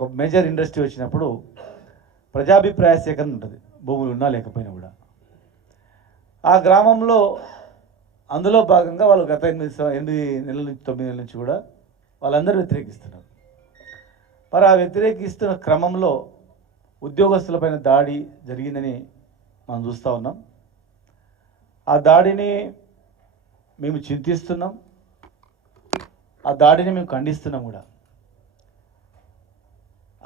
ఒక major industry వచ్చినప్పుడు ప్రజాభిప్రాయ సేకరణ ఉంటుంది, భూములు ఉన్నా లేకపోయినా కూడా. ఆ గ్రామంలో అందులో భాగంగా వాళ్ళు గత 8 నెలల నుంచి 9 నెలల నుంచి కూడా వాళ్ళందరూ వ్యతిరేకిస్తున్నారు. మరి ఆ వ్యతిరేకిస్తున్న క్రమంలో ఉద్యోగస్తులపైన దాడి జరిగిందని మనం చూస్తూ ఉన్నాం. ఆ దాడిని మేము చింతిస్తున్నాం, ఆ దాడిని మేము ఖండిస్తున్నాం కూడా.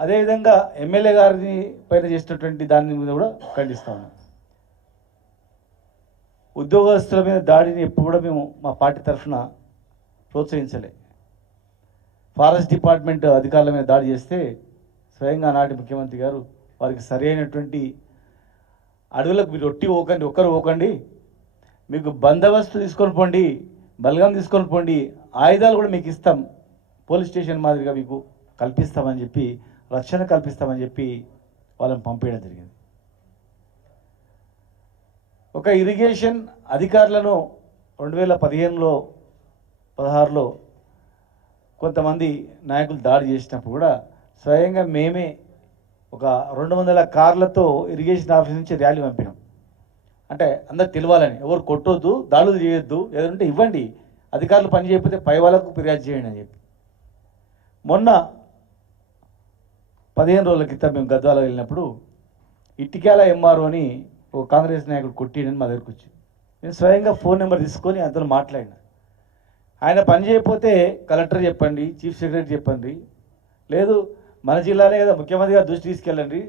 అదేవిధంగా ఎమ్మెల్యే గారిని పైన చేసినటువంటి దాని మీద కూడా ఖండిస్తూ ఉన్నాం. ఉద్యోగస్తుల మీద దాడిని ఎప్పుడు కూడా మేము మా పార్టీ తరఫున ప్రోత్సహించలే. ఫారెస్ట్ డిపార్ట్మెంట్ అధికారుల మీద దాడి చేస్తే స్వయంగా నాటి ముఖ్యమంత్రి గారు వారికి సరైనటువంటి అడవులకు మీరు ఒక్కరు పోకండి, మీకు బందోబస్తు తీసుకొని పోండి, బలగం తీసుకొని పోండి, ఆయుధాలు కూడా మీకు ఇస్తాం, పోలీస్ స్టేషన్ మాదిరిగా మీకు కల్పిస్తామని చెప్పి, రక్షణ కల్పిస్తామని చెప్పి వాళ్ళని పంపించడం జరిగింది. ఒక ఇరిగేషన్ అధికారులను 2015లో 16లో కొంతమంది నాయకులు దాడి చేసినప్పుడు కూడా స్వయంగా మేమే ఒక 200 కార్లతో ఇరిగేషన్ ఆఫీస్ నుంచి ర్యాలీ పంపినాం. అంటే అందరు తెలియాలని, ఎవరు కొట్టొద్దు, దాడులు చేయొద్దు, ఏదంటే ఇవ్వండి, అధికారులు పని చేయకపోతే పై వాళ్ళకు ఫిర్యాదు చేయండి అని చెప్పి. మొన్న 15 రోజుల క్రితం మేము గద్వాల వెళ్ళినప్పుడు ఇట్టికాల ఎంఆర్ఓని ఒక కాంగ్రెస్ నాయకుడు కొట్టినని మా దగ్గరకు వచ్చి, నేను స్వయంగా ఫోన్ నెంబర్ తీసుకొని అతను మాట్లాడినా. ఆయన పని చేయకపోతే కలెక్టర్ చెప్పండి, చీఫ్ సెక్రటరీ చెప్పండి, లేదు మన జిల్లానే కదా ముఖ్యమంత్రి గారు దృష్టి తీసుకెళ్ళండి,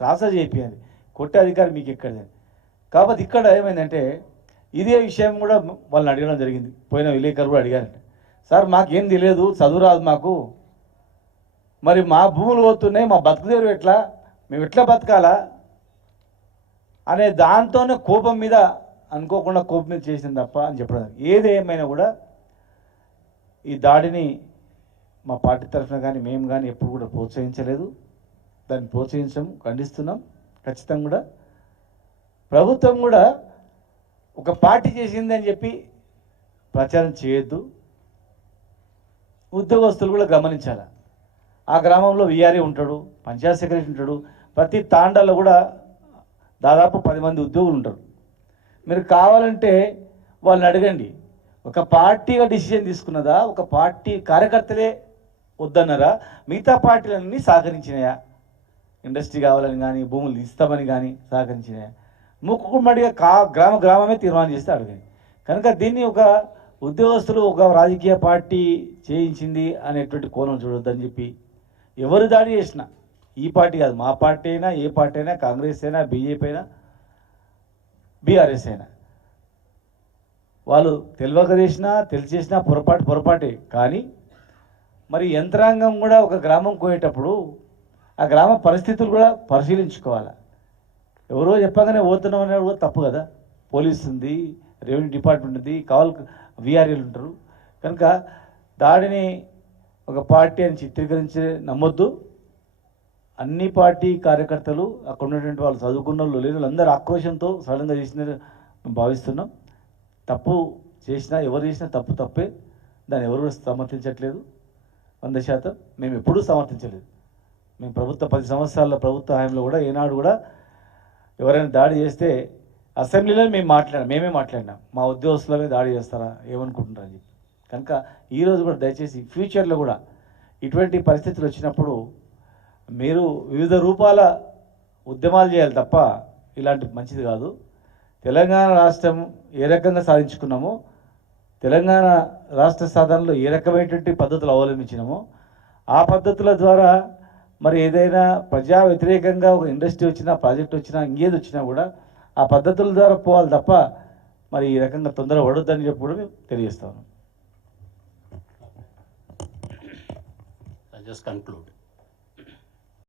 ట్రాన్స్ఫర్ చేయించండి, కొట్టే అధికారి మీకు ఎక్కడదని. కాబట్టి ఇక్కడ ఏమైందంటే ఇదే విషయం కూడా వాళ్ళని అడగడం జరిగింది. పోయిన విలేకరులు కూడా అడిగారంటే, సార్ మాకేం తెలియదు, చదువు రాదు మాకు, మరి మా భూములు పోతున్నాయి, మా బతుకుదేరు ఎట్లా, మేము ఎట్లా బతకాలా అనే దాంతోనే కోపం మీద, అనుకోకుండా కోపం మీద చేసింది తప్ప అని చెప్పడం. ఏదేమైనా కూడా ఈ దాడిని మా పార్టీ తరఫున కానీ మేము కానీ ఎప్పుడు కూడా ప్రోత్సహించలేదు, దాన్ని ప్రోత్సహించాము, ఖండిస్తున్నాం. ఖచ్చితంగా కూడా ప్రభుత్వం కూడా ఒక పార్టీ చేసిందని చెప్పి ప్రచారం చేయొద్దు. ఉద్యోగస్తులు కూడా గమనించాలి. ఆ గ్రామంలో విఆర్ఏ ఉంటాడు, పంచాయత్ సెక్రటరీ ఉంటాడు, ప్రతి తాండాలో కూడా దాదాపు 10 మంది ఉద్యోగులు ఉంటారు. మీరు కావాలంటే వాళ్ళని అడగండి, ఒక పార్టీగా డిసిజన్ తీసుకున్నదా, ఒక పార్టీ కార్యకర్తలే వద్దన్నారా, మిగతా పార్టీలన్నీ సహకరించినాయా, ఇండస్ట్రీ కావాలని కానీ భూములు ఇస్తామని కానీ సహకరించినాయా, ముక్కుమ్మడిగా గ్రామమే తీర్మానం చేస్తే అడగండి. కనుక దీన్ని ఒక ఉద్యోగస్తులు ఒక రాజకీయ పార్టీ చేయించింది అనేటువంటి కోణం చూడొద్దని చెప్పి, ఎవరు దాడి చేసినా, ఈ పార్టీ కాదు మా పార్టీ అయినా, ఏ పార్టీ అయినా, కాంగ్రెస్ అయినా, బీజేపీ అయినా, బీఆర్ఎస్ అయినా, వాళ్ళు తెలియక చేసినా తెలిసి చేసినా పొరపాటే. కానీ మరి యంత్రాంగం కూడా ఒక గ్రామం పోయేటప్పుడు ఆ గ్రామ పరిస్థితులు కూడా పరిశీలించుకోవాలి. ఎవరో చెప్పగానే పోతున్నాం అనేది కూడా తప్పు కదా. పోలీస్ ఉంది, రెవెన్యూ డిపార్ట్మెంట్ ఉంది, విఆర్ఏలు ఉంటారు. కనుక దాడిని ఒక పార్టీ అని చిత్రీకరించి నమ్మొద్దు. అన్ని పార్టీ కార్యకర్తలు, అక్కడ ఉన్నటువంటి వాళ్ళు చదువుకున్న వాళ్ళు లేని వాళ్ళందరూ ఆక్రోషంతో సడన్గా చేసినారు మేము భావిస్తున్నాం. తప్పు చేసినా, ఎవరు చేసినా తప్పే, దాన్ని ఎవరు సమర్థించట్లేదు. 100% మేము ఎప్పుడూ సమర్థించలేదు. మేము 10 సంవత్సరాల ప్రభుత్వ హయాంలో కూడా ఏనాడు కూడా ఎవరైనా దాడి చేస్తే అసెంబ్లీలో మేమే మాట్లాడినాం, మా ఉద్యోగస్తుల మీద దాడి చేస్తారా, ఏమనుకుంటున్నారని చెప్పి. కనుక ఈరోజు కూడా దయచేసి ఫ్యూచర్లో కూడా ఇటువంటి పరిస్థితులు వచ్చినప్పుడు మీరు వివిధ రూపాల ఉద్యమాలు చేయాలి తప్ప ఇలాంటి మంచిది కాదు. తెలంగాణ రాష్ట్రం ఏ రకంగా సాధించుకున్నామో, తెలంగాణ రాష్ట్ర సాధనలో ఏ రకమైనటువంటి పద్ధతులు అవలంబించినామో ఆ పద్ధతుల ద్వారా మరి ఏదైనా ప్రజా వ్యతిరేకంగా ఒక ఇండస్ట్రీ వచ్చినా, ప్రాజెక్ట్ వచ్చినా, ఇంకేది వచ్చినా కూడా ఆ పద్ధతుల ద్వారా పోవాలి తప్ప మరి ఈ రకంగా తొందర పడొద్దని చెప్పి కూడా మేము తెలియజేస్తాను. Just conclude.